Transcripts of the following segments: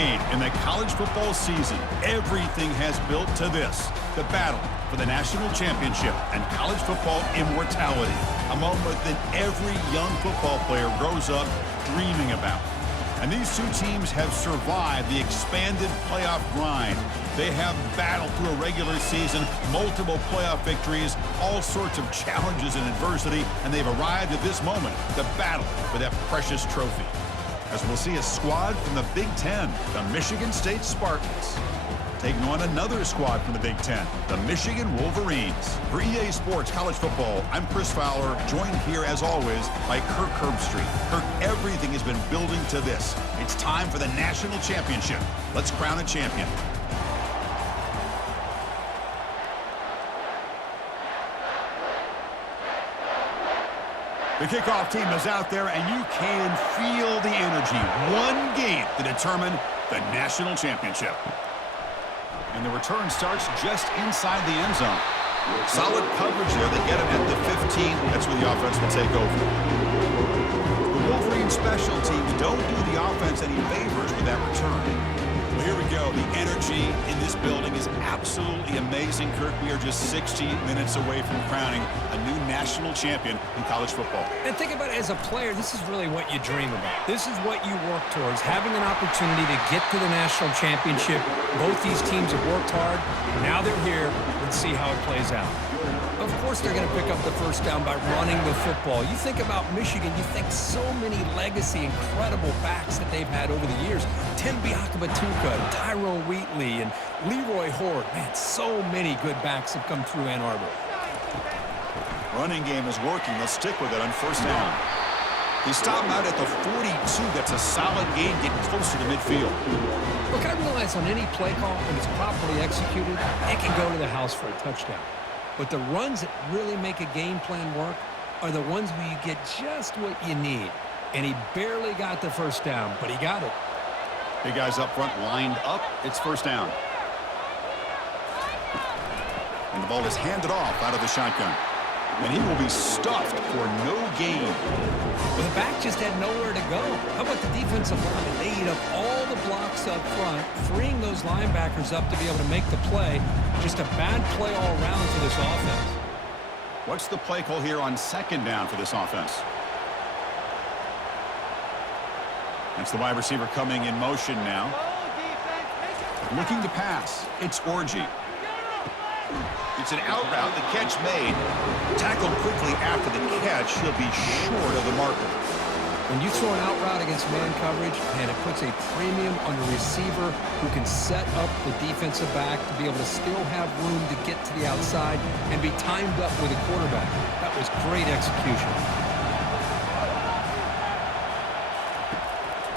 decade in the college football season, everything has built to this, the battle for the national championship and college football immortality, a moment that every young football player grows up dreaming about. And these two teams have survived the expanded playoff grind. They have battled through a regular season, multiple playoff victories, all sorts of challenges and adversity, and they've arrived at this moment, the battle for that precious trophy. As we'll see a squad from the Big Ten, the Michigan State Spartans, taking on another squad from the Big Ten, the Michigan Wolverines. For EA Sports College Football, I'm Chris Fowler, joined here as always by Kirk Herbstreit. Kirk, everything has been building to this. It's time for the national championship. Let's crown a champion. The kickoff team is out there, and you can feel the energy. One game to determine the national championship. And the return starts just inside the end zone. Solid coverage there. They get him at the 15. That's where the offense will take over. The Wolverine special teams don't do the offense any favors with that return. Well, here we go. The energy in this building is absolutely amazing, Kirk. We are just 60 minutes away from crowning a new national champion in college football. And think about it, as a player, this is really what you dream about. This is what you work towards, having an opportunity to get to the national championship. Both these teams have worked hard. Now they're here. Let's see how it plays out. Of course they're going to pick up the first down by running the football. You think about Michigan, you think so many legacy, incredible backs that they've had over the years. Tim Biakabatuka, Tyrone Wheatley, and Leroy Horde. Man, so many good backs have come through Ann Arbor. Running game is working. They'll stick with it on first down. They stop him out at the 42. That's a solid gain, getting closer to midfield. Look, I realize on any play call, when it's properly executed, it can go to the house for a touchdown. But the runs that really make a game plan work are the ones where you get just what you need. And he barely got the first down, but he got it. Big guys up front lined up. It's first down. And the ball is handed off out of the shotgun. And he will be stuffed for no gain. Well, the back just had nowhere to go. How about the defensive line? They eat up all the blocks up front, freeing those linebackers up to be able to make the play. Just a bad play all around for this offense. What's the play call here on second down for this offense? That's the wide receiver coming in motion now. Looking to pass. It's Orji. It's an out route. The catch made. Tackled quickly after the catch. He'll be short of the marker. When you throw an out route against man coverage, and it puts a premium on the receiver who can set up the defensive back to be able to still have room to get to the outside and be timed up with a quarterback. That was great execution.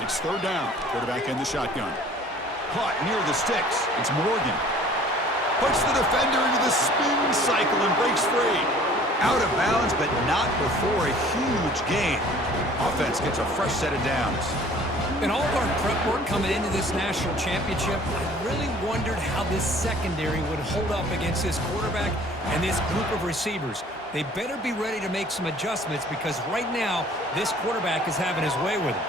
It's third down. Quarterback in the shotgun. Caught near the sticks. It's Morgan. Puts the defender into the spin cycle and breaks free. Out of bounds, but not before a huge gain. Offense gets a fresh set of downs. In all of our prep work coming into this national championship, I really wondered how this secondary would hold up against this quarterback and this group of receivers. They better be ready to make some adjustments because right now, this quarterback is having his way with it.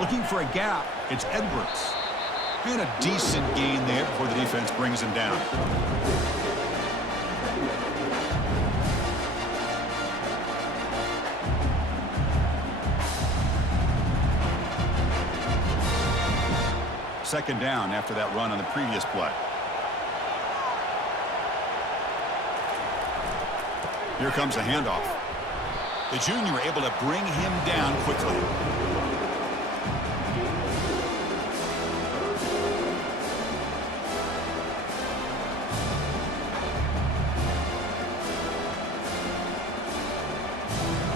Looking for a gap. It's Edwards. And a decent gain there before the defense brings him down. Second down after that run on the previous play. Here comes the handoff. The junior able to bring him down quickly.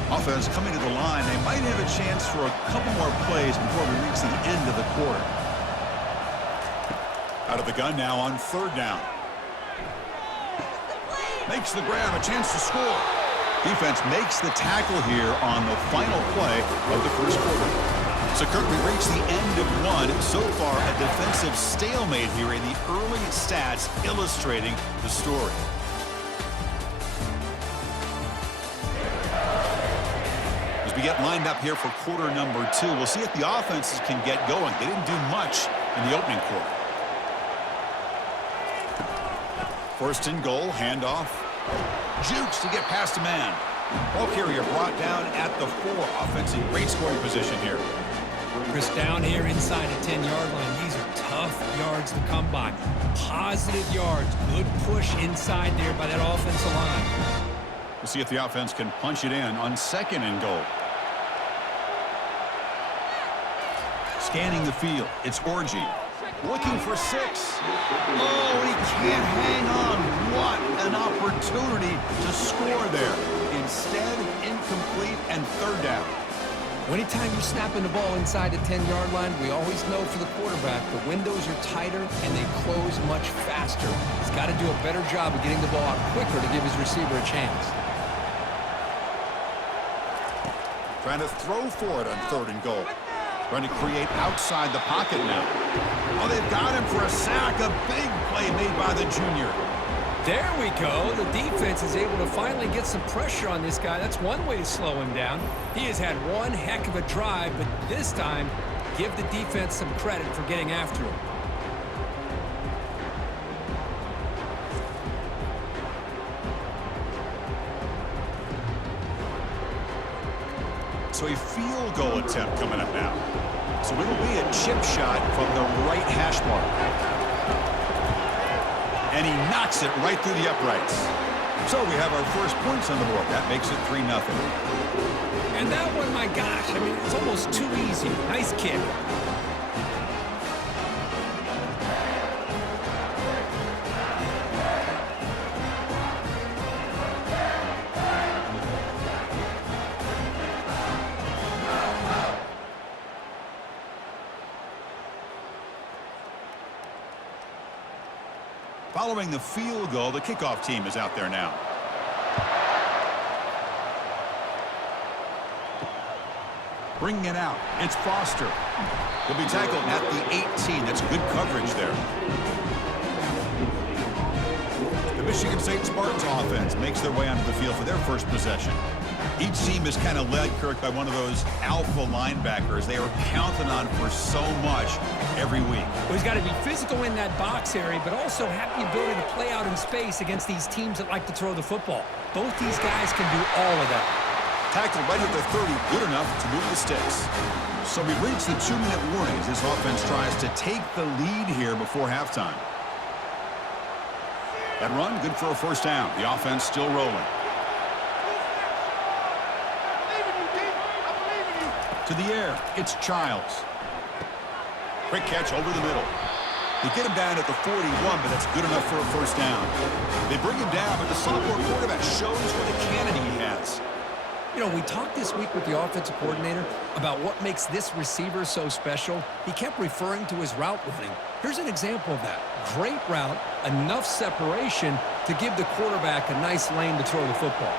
Offense coming to the line. They might have a chance for a couple more plays before we reach the end of the quarter. Out of the gun now on third down. Makes the grab, a chance to score. Defense makes the tackle here on the final play of the first quarter. So, Kirk, we reach the end of one. So far, a defensive stalemate here in the early stats illustrating the story. get lined up here for quarter number 2. We'll see if the offenses can get going. They didn't do much in the opening quarter. First and goal, handoff. Jukes to get past a man. Ball carrier brought down at the 4. Offense in great scoring position here. Chris, down here inside the 10-yard line, these are tough yards to come by. Positive yards, good push inside there by that offensive line. We'll see if the offense can punch it in on second and goal. Scanning the field, it's Orji. Looking for 6. Oh, he can't hang on. What an opportunity to score there. Instead, incomplete and third down. Anytime you're snapping the ball inside the 10-yard line, we always know for the quarterback, the windows are tighter and they close much faster. He's got to do a better job of getting the ball out quicker to give his receiver a chance. Trying to throw for it on third and goal. Trying to create outside the pocket now. Oh, they've got him for a sack. A big play made by the junior. There we go. The defense is able to finally get some pressure on this guy. That's one way to slow him down. He has had one heck of a drive, but this time, give the defense some credit for getting after him. So a field goal attempt coming up now. So it'll be a chip shot from the right hash mark. And he knocks it right through the uprights. So we have our first points on the board. That makes it 3-0. And that one, my gosh, I mean, it's almost too easy. Nice kick. Following the field goal, the kickoff team is out there now. Bringing it out, it's Foster. He'll be tackled at the 18. That's good coverage there. The Michigan State Spartans offense makes their way onto the field for their first possession. Each team is kind of led, Kirk, by one of those alpha linebackers they are counting on for so much every week. Well, he's got to be physical in that box area, but also have the ability to play out in space against these teams that like to throw the football. Both these guys can do all of that. Tackled right at the 30, good enough to move the sticks. So we've reached the 2-minute warning as this offense tries to take the lead here before halftime. That run, good for a first down. The offense still rolling. To the air, it's Childs. Quick catch over the middle. They get him down at the 41, but that's good enough for a first down. They bring him down, but the sophomore quarterback shows what a cannon he has. You know, we talked this week with the offensive coordinator about what makes this receiver so special. He kept referring to his route running. Here's an example of that. Great route, enough separation to give the quarterback a nice lane to throw the football.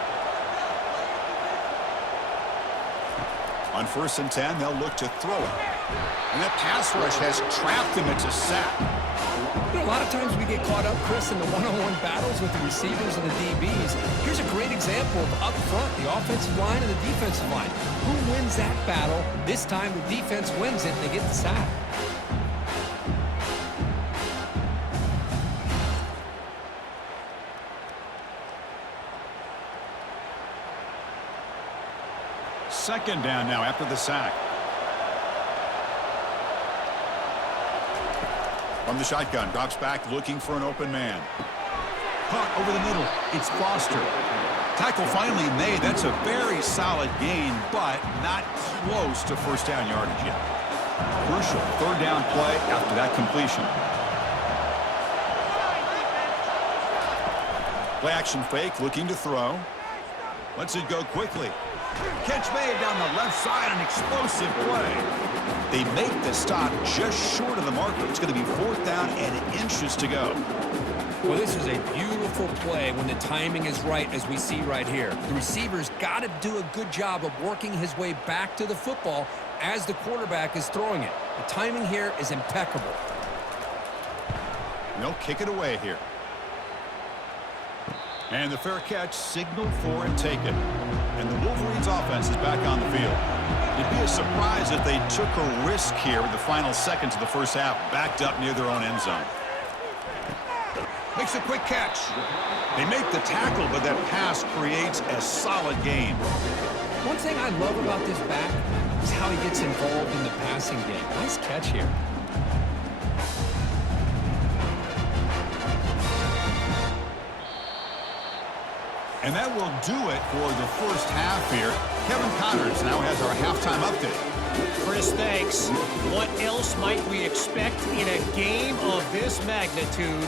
On 1st and 10, they'll look to throw it. And that pass rush has trapped him. It's a sack. You know, a lot of times we get caught up, Chris, in the one-on-one battles with the receivers and the DBs. Here's a great example of up front, the offensive line and the defensive line. Who wins that battle? This time the defense wins it and they get the sack. Second down now after the sack. From the shotgun, drops back looking for an open man. Caught over the middle. It's Foster. Tackle finally made. That's a very solid gain, but not close to first down yardage yet. Crucial third down play after that completion. Play action fake, looking to throw. Lets it go quickly. Catch made down the left side, an explosive play. They make the stop just short of the marker. It's going to be 4th down and inches to go. Well, this is a beautiful play when the timing is right, as we see right here. The receiver's got to do a good job of working his way back to the football as the quarterback is throwing it. The timing here is impeccable. No, kick it away here. And the fair catch signaled for and taken. And the Wolverines offense is back on the field. It'd be a surprise if they took a risk here in the final seconds of the first half, backed up near their own end zone. Makes a quick catch. They make the tackle, but that pass creates a solid gain. One thing I love about this back is how he gets involved in the passing game. Nice catch here. And that will do it for the first half here. Kevin Connors now has our halftime update. Chris, thanks. What else might we expect in a game of this magnitude?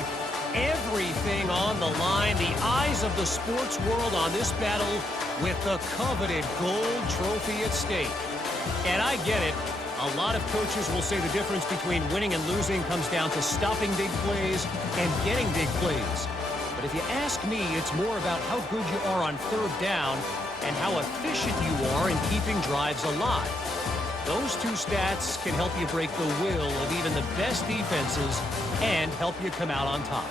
Everything on the line, the eyes of the sports world on this battle with the coveted gold trophy at stake. And I get it. A lot of coaches will say the difference between winning and losing comes down to stopping big plays and getting big plays. But if you ask me, it's more about how good you are on third down and how efficient you are in keeping drives alive. Those two stats can help you break the will of even the best defenses and help you come out on top.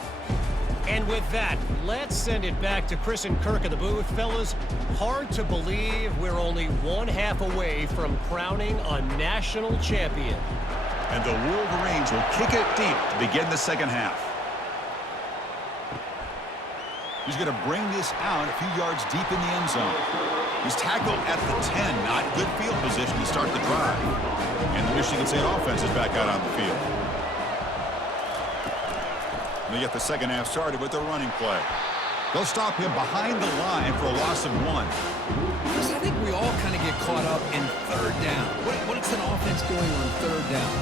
And with that, let's send it back to Chris and Kirk in the booth. Fellas, hard to believe we're only one half away from crowning a national champion. And the Wolverines will kick it deep to begin the second half. He's going to bring this out a few yards deep in the end zone. He's tackled at the 10, not good field position to start the drive. And the Michigan State offense is back out on the field. And they get the second half started with their running play. They'll stop him behind the line for a loss of 1. Because I think we all kind of get caught up in third down. What is an offense doing on third down?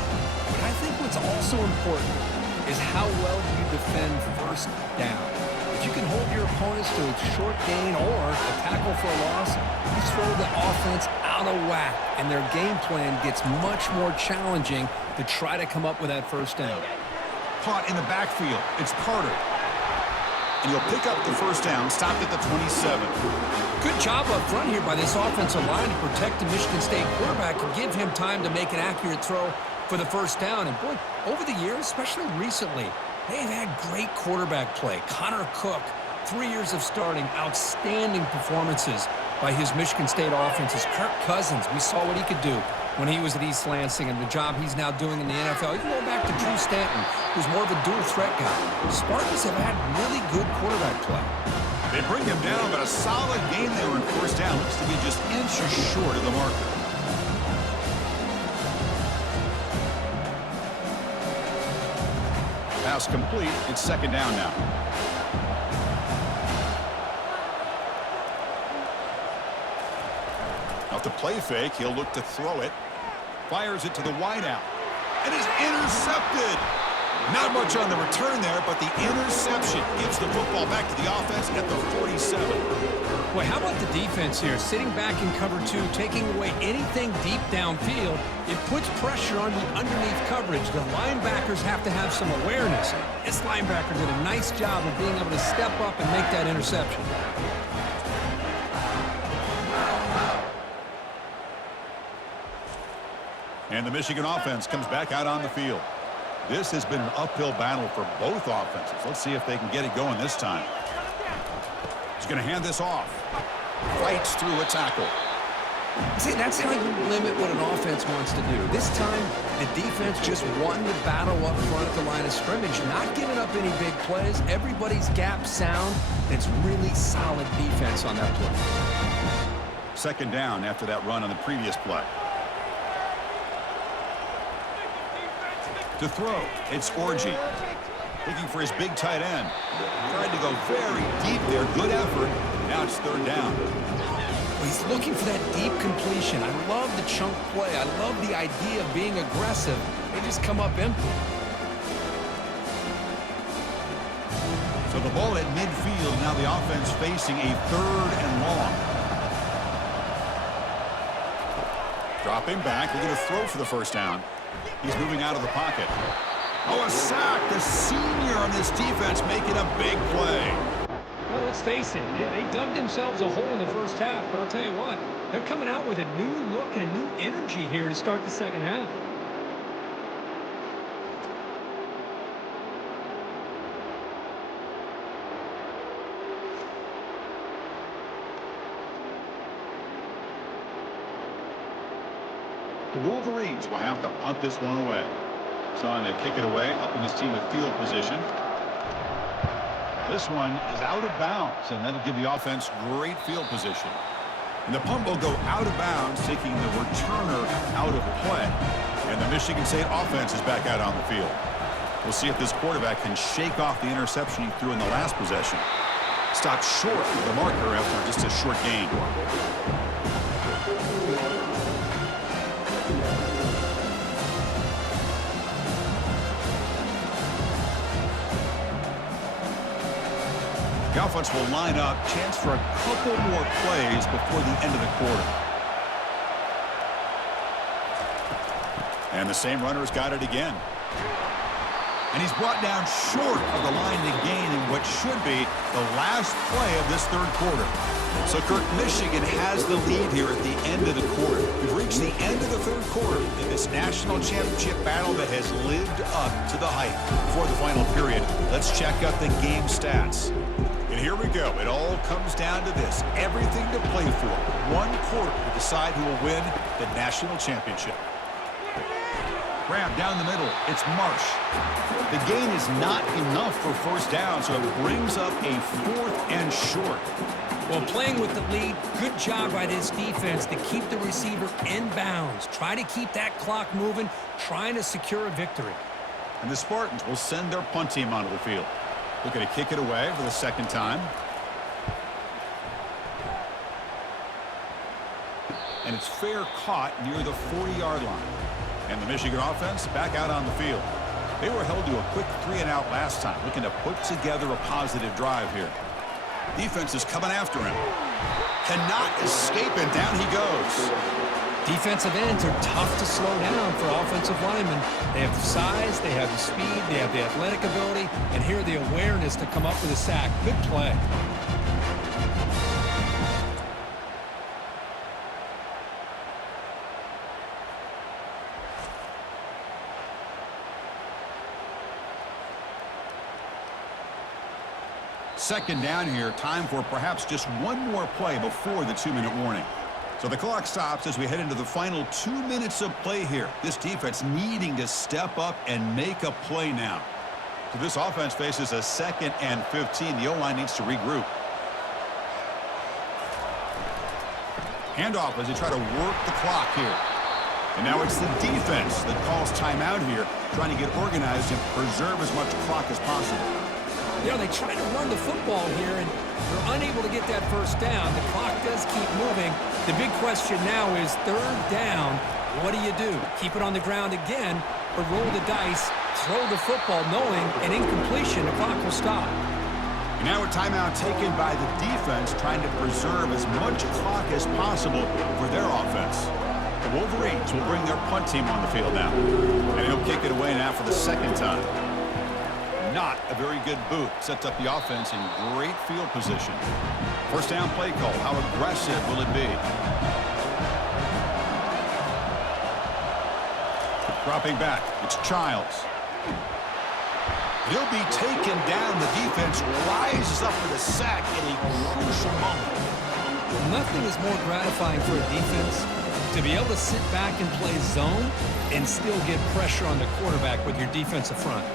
But I think what's also important is how well do you defend first down. If you can hold your opponents to a short gain or a tackle for a loss, you throw the offense out of whack, and their game plan gets much more challenging to try to come up with that first down. Caught in the backfield. It's Carter. And he'll pick up the first down, stopped at the 27. Good job up front here by this offensive line to protect the Michigan State quarterback and give him time to make an accurate throw for the first down. And, boy, over the years, especially recently, they've had great quarterback play. Connor Cook, 3 years of starting, outstanding performances by his Michigan State offenses. Kirk Cousins, we saw what he could do when he was at East Lansing and the job he's now doing in the NFL. You can go back to Drew Stanton, who's more of a dual threat guy. Spartans have had really good quarterback play. They bring him down, but a solid game there in first down. Looks to be just inches short of the marker. Pass complete. It's second down now. Off the play fake, he'll look to throw it. Fires it to the wideout. And is intercepted. Not much on the return there, but the interception gives the football back to the offense at the 47. Boy, how about the defense here? Sitting back in cover 2, taking away anything deep downfield. It puts pressure on the underneath coverage. The linebackers have to have some awareness. This linebacker did a nice job of being able to step up and make that interception. And the Michigan offense comes back out on the field. This has been an uphill battle for both offenses. Let's see if they can get it going this time. He's going to hand this off. Fights through a tackle. See, that's how you limit what an offense wants to do. This time, the defense just won the battle up front at the line of scrimmage, not giving up any big plays. Everybody's gap sound. It's really solid defense on that play. Second down after that run on the previous play. To throw, it's Orji. Looking for his big tight end. Tried to go very deep there. Good effort. Now it's third down. He's looking for that deep completion. I love the chunk play. I love the idea of being aggressive. They just come up empty. So the ball at midfield. Now the offense facing a third and long. Dropping back. They're going to throw for the first down. He's moving out of the pocket. Oh, a sack. The senior on this defense making a big play. Well, let's face it. They dug themselves a hole in the first half. But I'll tell you what, they're coming out with a new look and a new energy here to start the second half. The Wolverines will have to punt this one away. So on to kick it away, helping his team with field position. This one is out of bounds, and that'll give the offense great field position. And the punt will go out of bounds, taking the returner out of play. And the Michigan State offense is back out on the field. We'll see if this quarterback can shake off the interception he threw in the last possession. Stopped short of the marker after just a short gain. The offense will line up, chance for a couple more plays before the end of the quarter. And the same runner's got it again. And he's brought down short of the line to gain in what should be the last play of this third quarter. So, Kirk, Michigan has the lead here at the end of the quarter. We've reached the end of the third quarter in this national championship battle that has lived up to the hype. Before the final period, let's check out the game stats. And here we go. It all comes down to this. Everything to play for. One quarter to decide who will win the national championship. Grab down the middle. It's Marsh. The gain is not enough for first down, so it brings up a 4th and short. Well, playing with the lead, good job by this defense to keep the receiver in bounds. Try to keep that clock moving, trying to secure a victory. And the Spartans will send their punt team onto the field. Looking to kick it away for the second time. And it's fair caught near the 40-yard line. And the Michigan offense back out on the field. They were held to a quick 3-and-out last time, looking to put together a positive drive here. Defense is coming after him. Cannot escape, and down he goes. Defensive ends are tough to slow down for offensive linemen. They have the size, they have the speed, they have the athletic ability, and here the awareness to come up with a sack. Good play. Second down here, time for perhaps just one more play before the 2-minute warning. So the clock stops as we head into the final 2 minutes of play here. This defense needing to step up and make a play now. So this offense faces a 2nd and 15. The O-line needs to regroup. Handoff as they try to work the clock here. And now it's the defense that calls timeout here, trying to get organized and preserve as much clock as possible. You know, they try to run the football here, and they're unable to get that first down. The clock does keep moving. The big question now is 3rd down. What do you do? Keep it on the ground again, or roll the dice, throw the football, knowing an incompletion, the clock will stop. And now a timeout taken by the defense, trying to preserve as much clock as possible for their offense. The Wolverines will bring their punt team on the field now. And he'll kick it away now for the second time. Not a very good boot. Sets up the offense in great field position. First down play call. How aggressive will it be? Dropping back. It's Childs. He'll be taken down. The defense rises up for the sack in a crucial moment. Nothing is more gratifying for a defense to be able to sit back and play zone and still get pressure on the quarterback with your defensive front.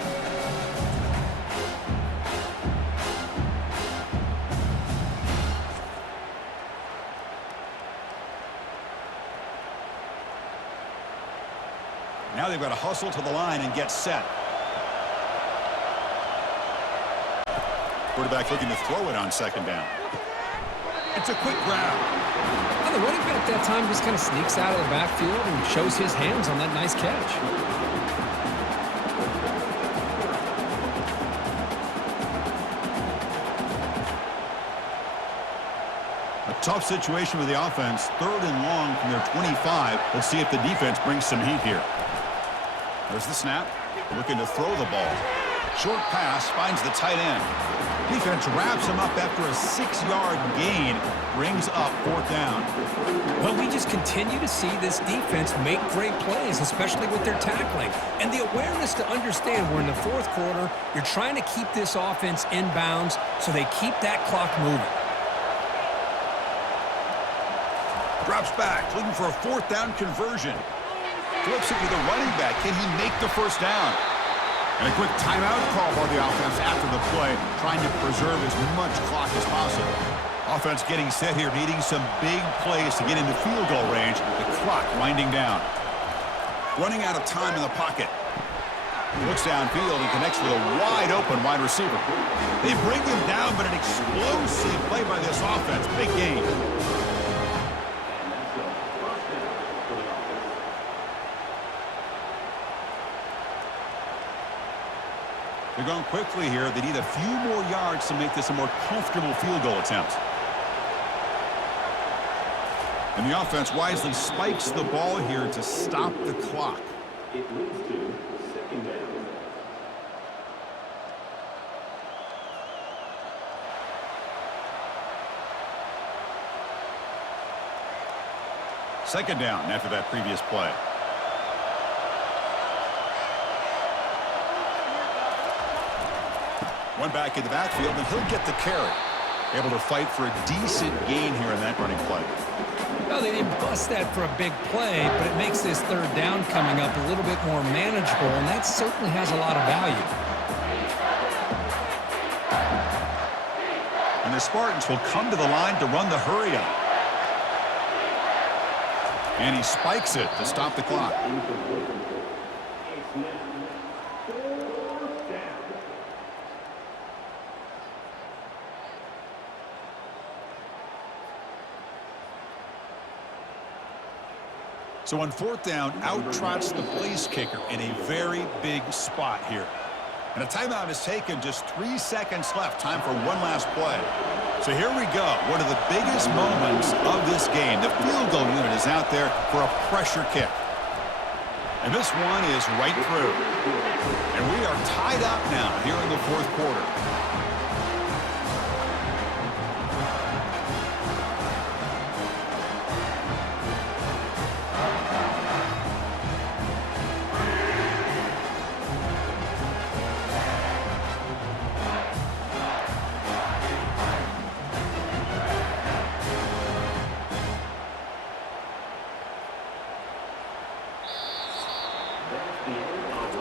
Now they've got to hustle to the line and get set. Quarterback looking to throw it on 2nd down. It's a quick grab. Well, the running back that time just kind of sneaks out of the backfield and shows his hands on that nice catch. A tough situation with the offense. 3rd and long from their 25. Let's see if the defense brings some heat here. There's the snap. Looking to throw the ball. Short pass finds the tight end. Defense wraps him up after a 6-yard gain. Brings up 4th down. Well, we just continue to see this defense make great plays, especially with their tackling. And the awareness to understand we're in the 4th quarter, you're trying to keep this offense in bounds so they keep that clock moving. Drops back, looking for a 4th down conversion. Flips it to the running back. Can he make the first down? And a quick timeout call by the offense after the play, trying to preserve as much clock as possible. Offense getting set here, needing some big plays to get into field goal range. The clock winding down. Running out of time in the pocket. Looks downfield and connects with a wide-open wide receiver. They bring him down, but an explosive play by this offense. Big gain. They're going quickly here. They need a few more yards to make this a more comfortable field goal attempt. And the offense wisely spikes the ball here to stop the clock. It leads to second down. Second down after that previous play. One back in the backfield, and he'll get the carry. Able to fight for a decent gain here in that running play. Well, they didn't bust that for a big play, but it makes this third down coming up a little bit more manageable, and that certainly has a lot of value. And the Spartans will come to the line to run the hurry up. And he spikes it to stop the clock. So on fourth down, out trots the place kicker in a very big spot here. And a timeout is taken, just 3 seconds left. Time for one last play. So here we go. One of the biggest moments of this game. The field goal unit is out there for a pressure kick. And this one is right through. And we are tied up now here in the fourth quarter.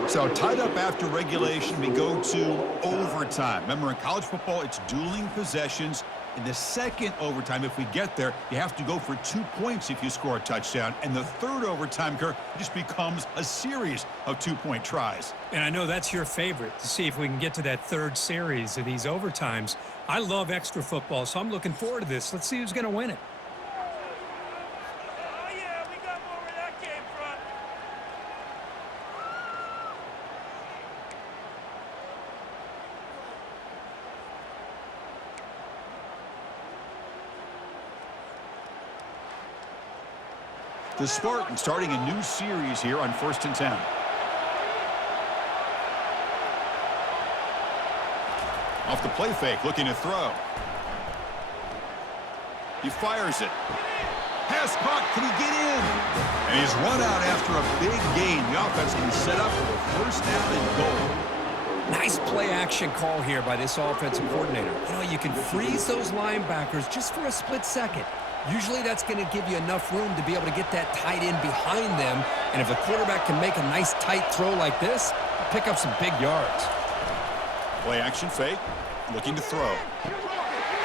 So tied up after regulation, we go to overtime. Remember, in college football, it's dueling possessions. In the second overtime, if we get there, you have to go for 2 points if you score a touchdown. And the third overtime, Kirk, just becomes a series of 2-point tries. And I know that's your favorite, to see if we can get to that third series of these overtimes. I love extra football, so I'm looking forward to this. Let's see who's going to win it. The Spartans starting a new series here on 1st and 10. Off the play fake, looking to throw. He fires it. Pass caught, can he get in? And he's run out after a big gain. The offense can be set up for a first down and goal. Nice play action call here by this offensive coordinator. You know, you can freeze those linebackers just for a split second. Usually that's going to give you enough room to be able to get that tight end behind them. And if the quarterback can make a nice tight throw like this, pick up some big yards. Play action fake, looking to throw.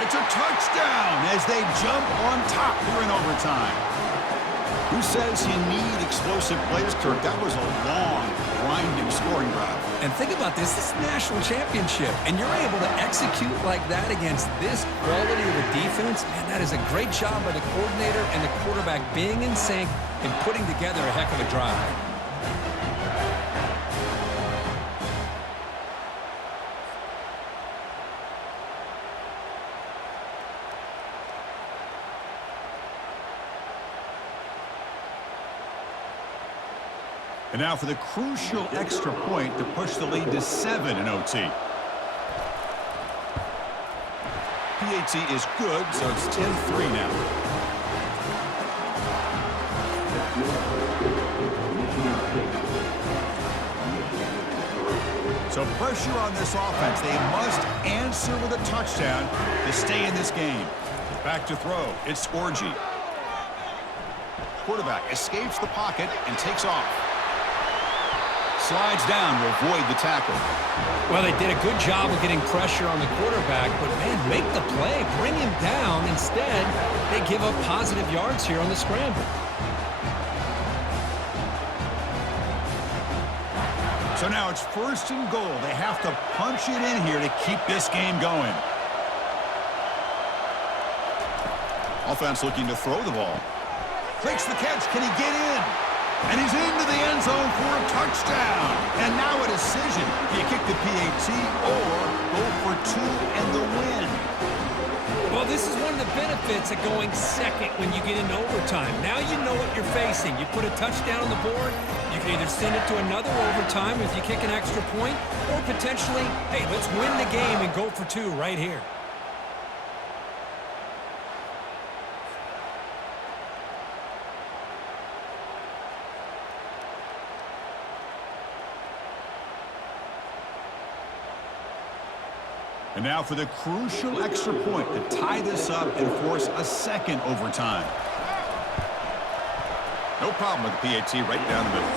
It's a touchdown as they jump on top here in overtime. Who says you need explosive plays, Kirk? That was a long, grinding scoring drive. And think about this. This is a national championship, and you're able to execute like that against this quality of a defense. Man, that is a great job by the coordinator and the quarterback being in sync and putting together a heck of a drive. And now for the crucial extra point to push the lead to 7 in OT. PAT is good, so it's 10-3 now. So pressure on this offense. They must answer with a touchdown to stay in this game. Back to throw. It's Orgy. Quarterback escapes the pocket and takes off. Slides down to avoid the tackle. Well, they did a good job of getting pressure on the quarterback, but, man, make the play. Bring him down. Instead, they give up positive yards here on the scramble. So now it's 1st and goal. They have to punch it in here to keep this game going. Offense looking to throw the ball. Makes the catch. Can he get in? And he's into the end zone for a touchdown. And now a decision. Do you kick the PAT or go for 2 and the win? Well, this is one of the benefits of going second when you get into overtime. Now you know what you're facing. You put a touchdown on the board, you can either send it to another overtime if you kick an extra point, or potentially, hey, let's win the game and go for 2 right here. And now for the crucial extra point to tie this up and force a 2nd overtime. No problem with the PAT right down the middle.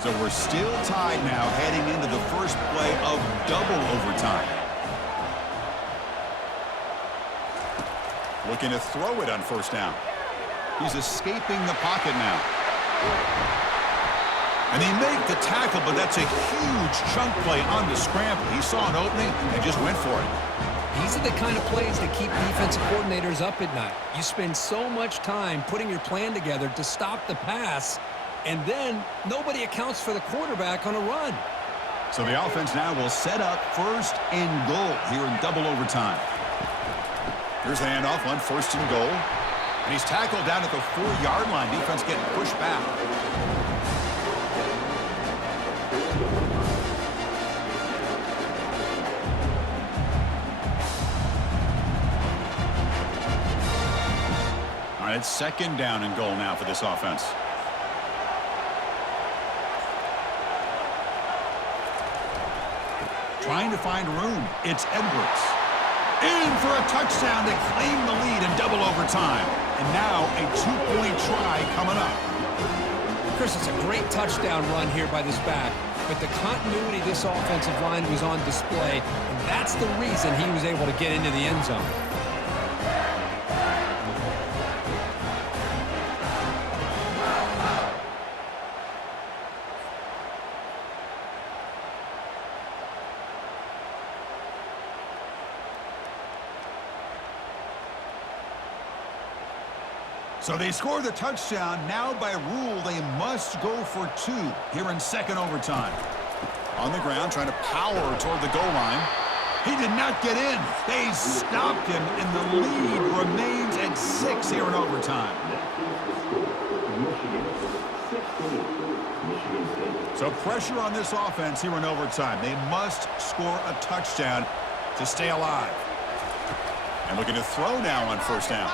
So we're still tied now heading into the first play of double overtime. Looking to throw it on 1st down. He's escaping the pocket now. And they make the tackle, but that's a huge chunk play on the scramble. He saw an opening and just went for it. These are the kind of plays that keep defensive coordinators up at night. You spend so much time putting your plan together to stop the pass, and then nobody accounts for the quarterback on a run. So the offense now will set up 1st and goal here in double overtime. Here's the handoff on 1st and goal. And he's tackled down at the 4-yard line. Defense getting pushed back. All right, it's 2nd down and goal now for this offense. Trying to find room. It's Edwards. In for a touchdown to claim the lead in double overtime. And now a 2-point try coming up. Chris, it's a great touchdown run here by this back, but the continuity of this offensive line was on display, and that's the reason he was able to get into the end zone. So they score the touchdown. Now by rule, they must go for 2 here in 2nd overtime. On the ground, trying to power toward the goal line. He did not get in. They stopped him, and the lead remains at 6 here in overtime. So pressure on this offense here in overtime. They must score a touchdown to stay alive. And looking to throw now on 1st down.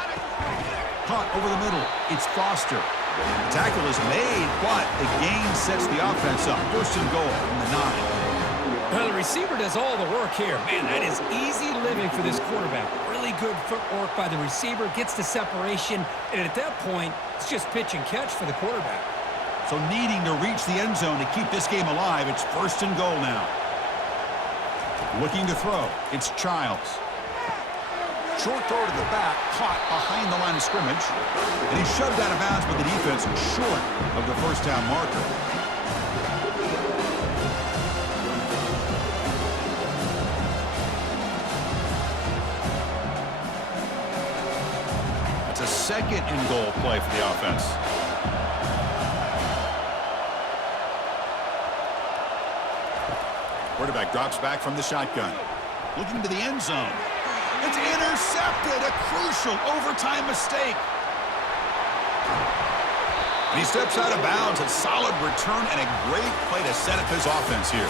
Caught over the middle. It's Foster. The tackle is made, but the gain sets the offense up. 1st and goal from the 9. Well, the receiver does all the work here. Man, that is easy living for this quarterback. Really good footwork by the receiver. Gets the separation. And at that point, it's just pitch and catch for the quarterback. So needing to reach the end zone to keep this game alive, it's 1st and goal now. Looking to throw. It's Childs. Short throw to the back, caught behind the line of scrimmage. And he's shoved out of bounds by the defense short of the 1st down marker. That's a 2nd and goal play for the offense. Quarterback drops back from the shotgun. Looking to the end zone. It's intercepted, a crucial overtime mistake. And he steps out of bounds, a solid return and a great play to set up his offense here.